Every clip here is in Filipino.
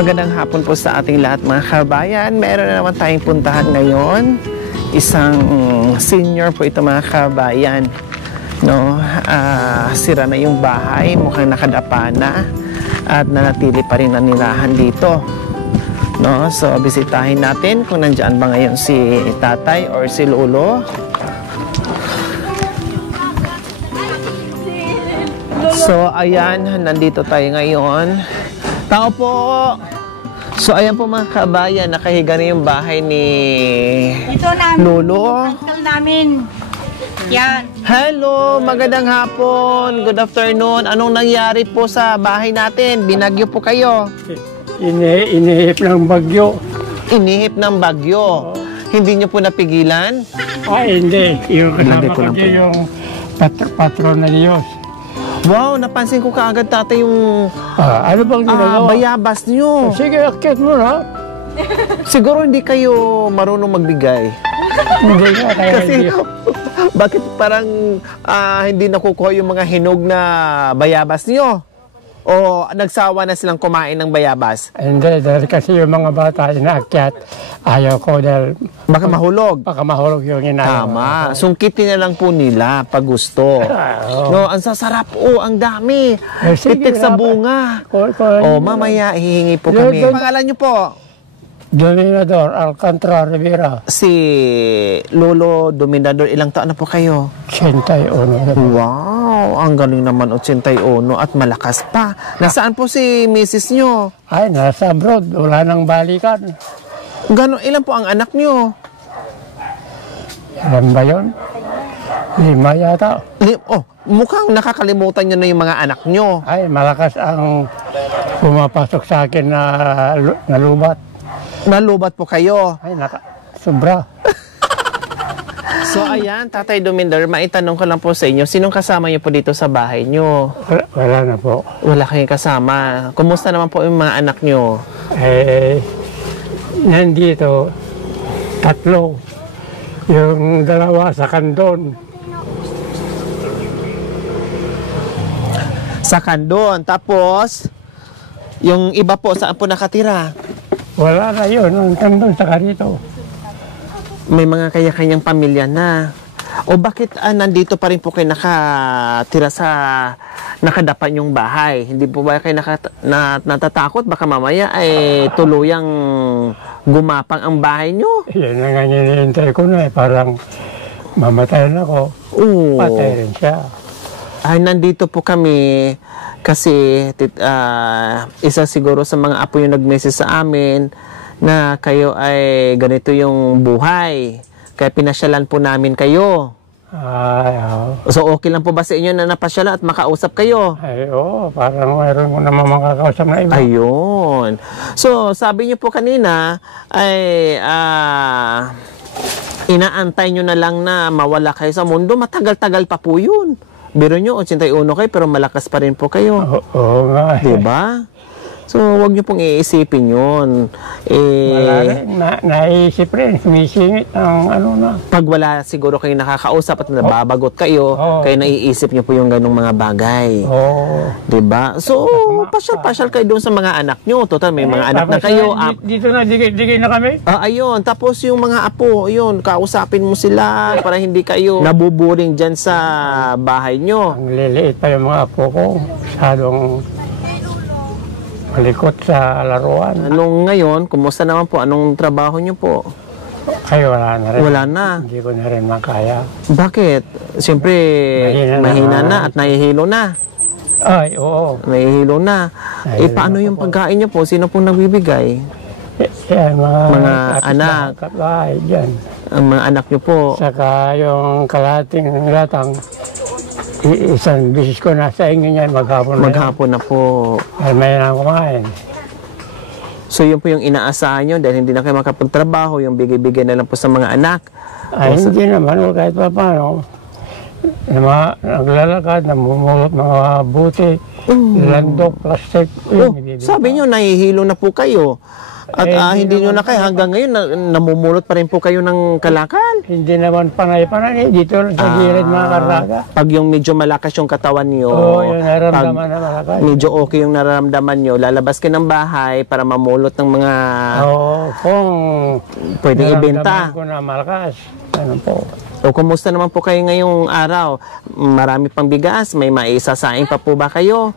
Magandang hapon po sa ating lahat mga kabayan. Meron na naman tayong puntahan ngayon. Isang senior po ito mga kabayan. No, sira na yung bahay, mukhang nakadapa na at nanatili pa rin ang nirahan dito. No, so bisitahin natin kung nandiyan ba ngayon si tatay or si lolo. So ayan, nandito tayo ngayon. Tao po! So ayan po mga kabayan, nakahiga na yung bahay ni ito namin, Lolo. Uncle namin. Yan. Hello, magandang hapon. Good afternoon. Anong nangyari po sa bahay natin? Binagyo po kayo. Inihip ng bagyo. Inihip ng bagyo. Hindi nyo po napigilan? Hindi. Yung Ilagay kasama ko lang ko po. yung patron na Diyos. Wow, napansin ko kaagad tatay yung Ano bang ginagawa? bayabas nyo. Sige, akit mo na. Siguro hindi kayo marunong magbigay. Hindi nga, kaya Kasi bakit parang hindi nakukuha yung mga hinog na bayabas nyo? O nagsawa na silang kumain ng bayabas? Hindi, dahil kasi yung mga bata inaakyat, ayaw ko dahil Baka mahulog. baka mahulog yung inayaw. Tama. Sungkitin na lang po nila pag gusto. No, ang sasarap. Ang dami. Sige, Titik sa dapat. bunga. Mamaya hihingi po Yeah, kami. yeah. Pangalan nyo po? Dominador Alcantara Rivera, Si Lolo Dominador. Ilang taon na po kayo? 81. Wow, ang galing naman 81 at malakas pa. Nasaan po si Mrs. nyo? Ay, nasa abroad. Wala nang balikan. Ilan po ang anak nyo? Alam ba yun? 5 yata. Mukhang nakakalimutan nyo na yung mga anak nyo. Ay, malakas ang pumapasok sa akin na lubat. Nalubat po kayo. Ay, sobra. So ayan, Tatay Domindor, maitanong ko lang po sa inyo, sinong kasama niyo po dito sa bahay niyo? Wala na po. Wala kayong kasama. Kumusta naman po yung mga anak niyo? Nandito, 3. Yung 2 sa Kandon. Sa Kandon. Tapos, yung iba po, saan po nakatira? Wala na yun. Ang Kandon sa rito. May mga kanya-kanyang pamilya na. O bakit nandito pa rin po kayo nakatira sa nakadapan yung bahay? Hindi po ba kayo natatakot? Baka mamaya ay tuluyang gumapang ang bahay nyo? Yan na nga hinihintay ko na Parang mamatay na ako. Oo. Patay rin siya. Ay, nandito po kami kasi isa siguro sa mga apo yung nag-message sa amin na kayo ay ganito yung buhay. Kaya pinasyalan po namin kayo. Ay, So okay lang po ba sa inyo na napasyalan at makausap kayo? parang mayroon ko naman makakausap na iba. Ayun. So sabi niyo po kanina ay inaantay nyo na lang na mawala kayo sa mundo. Matagal-tagal pa po yun. Biro nyo, 81 kayo pero malakas pa rin po kayo. Oo nga. Diba? So, huwag nyo pong iisipin yun. Wala rin. Naisip rin. Sumisingit ang na. Pag wala siguro kayo nakakausap at nababagot kayo, kaya naiisip nyo po yung ganong mga bagay. Diba? So, pasyal-pasyal kayo doon sa mga anak nyo. Total, may mga anak na kayo. Dito na, digay na kami. Ayun. Tapos yung mga apo, yun, kausapin mo sila para hindi kayo nabuburing dyan sa bahay nyo. Ang liliit pa yung mga apo ko. Masyadong malikot sa laruan. Anong ngayon, kumusta naman po? Anong trabaho nyo po? Ay, wala na rin. Wala na. Hindi ko na rin makaya. Bakit? Siyempre, mahina na at nahihilo na. Ay, oo. Nahihilo na. Paano yung pagkain niyo po? Sino pong nagbibigay? Yan, mga anak. Kapitbahay dyan. Ang mga anak niyo po. Saka yung kalating latang, isang bisis ko nasa inyo niyan, maghapon na. Maghapon na po. Ay, may na kumain. So yun po yung inaasahan nyo dahil hindi na kayo makapagtrabaho, yung bigay-bigay na lang po sa mga anak. Ay, hindi naman, kahit pa paano. Naglalakad, namumulot mga buti, landok, plastic. Sabi nyo, nahihilo na po kayo. At hindi nyo na kayo, hanggang ngayon, namumulot pa rin po kayo ng kalakal. Hindi naman panay-panay. Dito lang sa gilid mga karraga. Pag yung medyo malakas yung katawan nyo, Oo, yung naramdaman na malakas. medyo okay yung nararamdaman nyo, lalabas kayo ng bahay para mamulot ng mga Oo, kung pwedeng ibenta. naramdaman ko na malakas. Ano po. O kumusta naman po kayo ngayong araw? Marami pang bigas? May maisasaing pa po ba kayo?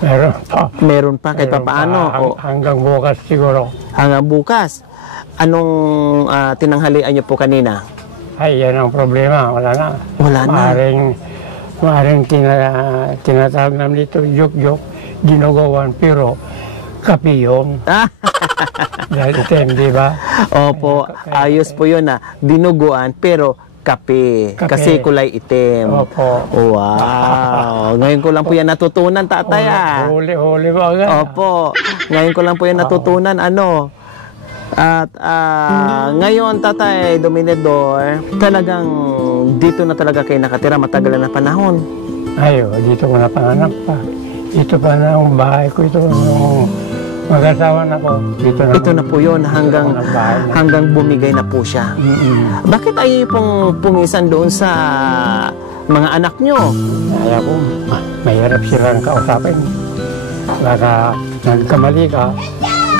Meron pa. Meron pa kahit Meron pa paano? pa, O hanggang bukas siguro. hanggang bukas? Anong tinanghalian nyo po kanina? Ay, yan ang problema. Wala na. Wala na. Maaring tinatawag namin dito, yuk-yuk, ginugawan, pero kape yun. Dahil itim, di ba? Opo, ayos po yun dinuguan pero kape. Kape. Kasi kulay itim. Opo. Wow. Ngayon ko lang po yan natutunan, tatay Huli-huli ba agad? Opo. Ngayon ko lang po yan natutunan. At ngayon, Tatay Dominador, talagang dito na talaga kayo nakatira, matagal na panahon. Ayo, dito ko napanganak pa. Dito pa na ang bahay ko. Ito nung mag-asawa na ko. Ito na po yun hanggang bumigay na po siya. Bakit ayaw niyo pong pumisan doon sa mga anak nyo? Ayaw ko, mahirap silang kausapin. Baka nagkamali ka,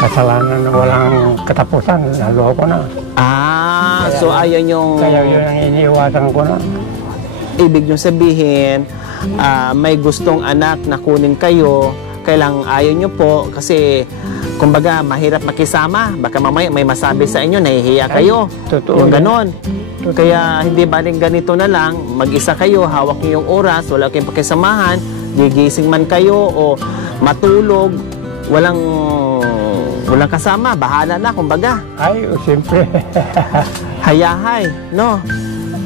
kasalanan na walang katapusan, nagawa ko na. So ayaw nyong... Kaya yun ang iniiwasan ko na. Ibig nyo sabihin, may gustong anak na kunin kayo, kailang ayaw nyo po kasi kumbaga mahirap makisama, baka mamaya may masabi sa inyo, nahihiya kayo. Totoo. Yung ganon. Kaya hindi baling ganito na lang, mag-isa kayo, hawak nyo yung oras, wala kayong pakisamahan, gigising man kayo o matulog, walang kasama, bahala na kumbaga. Ay, siyempre. Hayahay, no?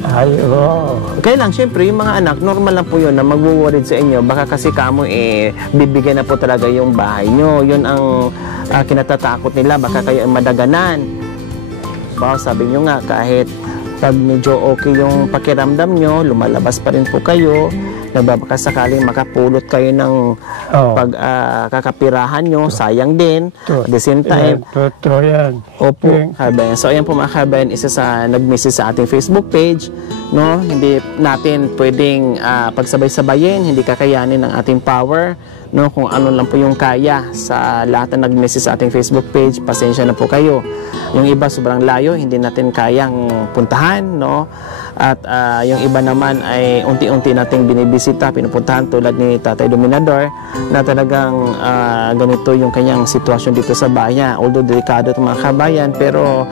Ay, oo. Kaya lang, syempre, yung mga anak, normal lang po yun na magwo-worried sa inyo. Baka kasi kamo, bibigyan na po talaga yung bahay nyo. Yun ang kinatatakot nila. Baka kayo ay madaganan. Sabi nyo nga, kahit pag medyo okay yung pakiramdam nyo, lumalabas pa rin po kayo. Baka sakaling makapulot kayo ng kakapirahan nyo, sayang din. At the same time, totoo yan. Opo, kabayan. So, ayan po mga kabayan, isa sa nag-message sa ating Facebook page, no? Hindi natin pwedeng pagsabay-sabayin, hindi kakayanin ng ating power, no? Kung ano lang po yung kaya sa lahat na nag-message sa ating Facebook page, pasensya na po kayo. Yung iba sobrang layo, hindi natin kayang puntahan, no? At yung iba naman ay unti-unti nating binibisita, pinupuntahan tulad ni Tatay Dominador na talagang ganito yung kanyang sitwasyon dito sa bayan. Although delikado itong mga kabayan, pero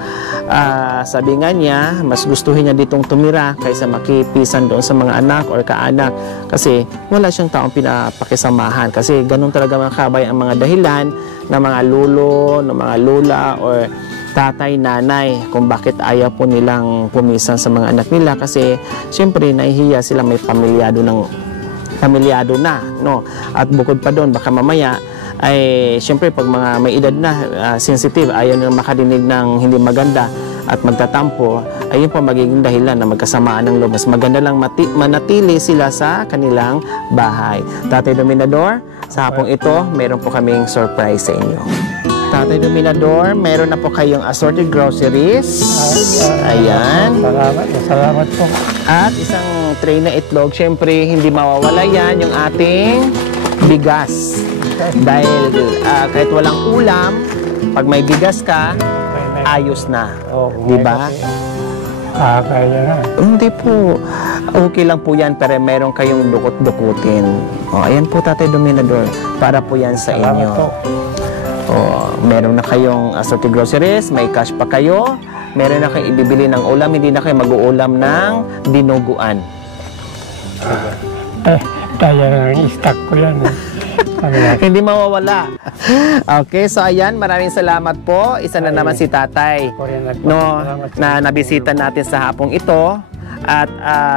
sabi nga niya, mas gustuhin niya ditong tumira kaysa makipisan doon sa mga anak or kaanak kasi wala siyang taong pinapakisamahan. Kasi ganun talaga mga kabayan ang mga dahilan ng mga lulo, ng mga lula or tatay, nanay, kung bakit ayaw po nilang pumisan sa mga anak nila kasi siyempre nahihiya sila, may pamilyado na, no? At bukod pa doon, baka mamaya ay siyempre pag mga may edad na, sensitive, ayaw nilang makarinig ng hindi maganda at magtatampo, ayun po magiging dahilan na magkasamaan ng loob. Mas maganda lang manatili sila sa kanilang bahay. Tatay Dominador, sa hapong ito, meron po kaming surprise sa inyo. Tatay Dominador, meron na po kayong assorted groceries. Ayan. Salamat po. At isang tray na itlog. Siyempre, hindi mawawala yan yung ating bigas. Dahil kahit walang ulam, pag may bigas ka, ayos na. Di ba? Kaya na. Hindi po. Okay lang po yan, pero meron kayong dukot-dukutin. Ayan po, Tatay Dominador. Para po yan sa inyo. Salamat po. Meron na kayong assorted groceries, may cash pa kayo, meron na kayong ibibili ng ulam, hindi na kayo mag-uulam ng dinuguan. Kaya stock ko yan. Hindi mawawala. Okay, so ayan, maraming salamat po. Isa na naman si Tatay, no, na nabisita natin sa hapong ito at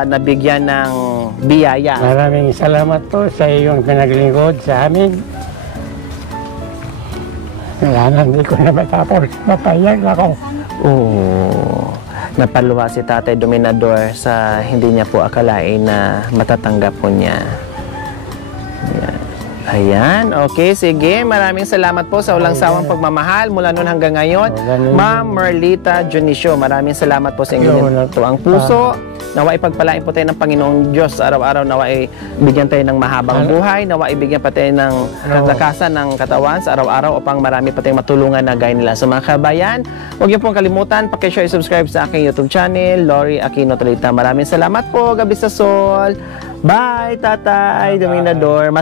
nabigyan ng biyaya. Maraming salamat po sa iyong pinaglingkod sa amin. Kaya na, hindi ko na matapos. Mapayag ako. Oo. Napaluha si Tatay Dominador sa hindi niya po akalain na matatanggap po niya. Ayan. Ayan, okay, sige. Maraming salamat po sa walang sawang pagmamahal mula noon hanggang ngayon. Ma'am Merlita Junicio, maraming salamat po sa inyong tuwang puso. Nawa ipagpalain po tayo ng Panginoong Diyos sa araw-araw. Nawa bigyan tayo ng mahabang buhay. Nawa ibigyan pa tayo ng lakasan ng katawan sa araw-araw upang marami pa tayong matulungan na gaya nila. Sa mga kabayan, huwag niyo pong kalimutan, pakishare, subscribe sa aking YouTube channel, Lori Aquino Trita. Maraming salamat po, Gabi sa Sol. Bye, Tatay Dominador.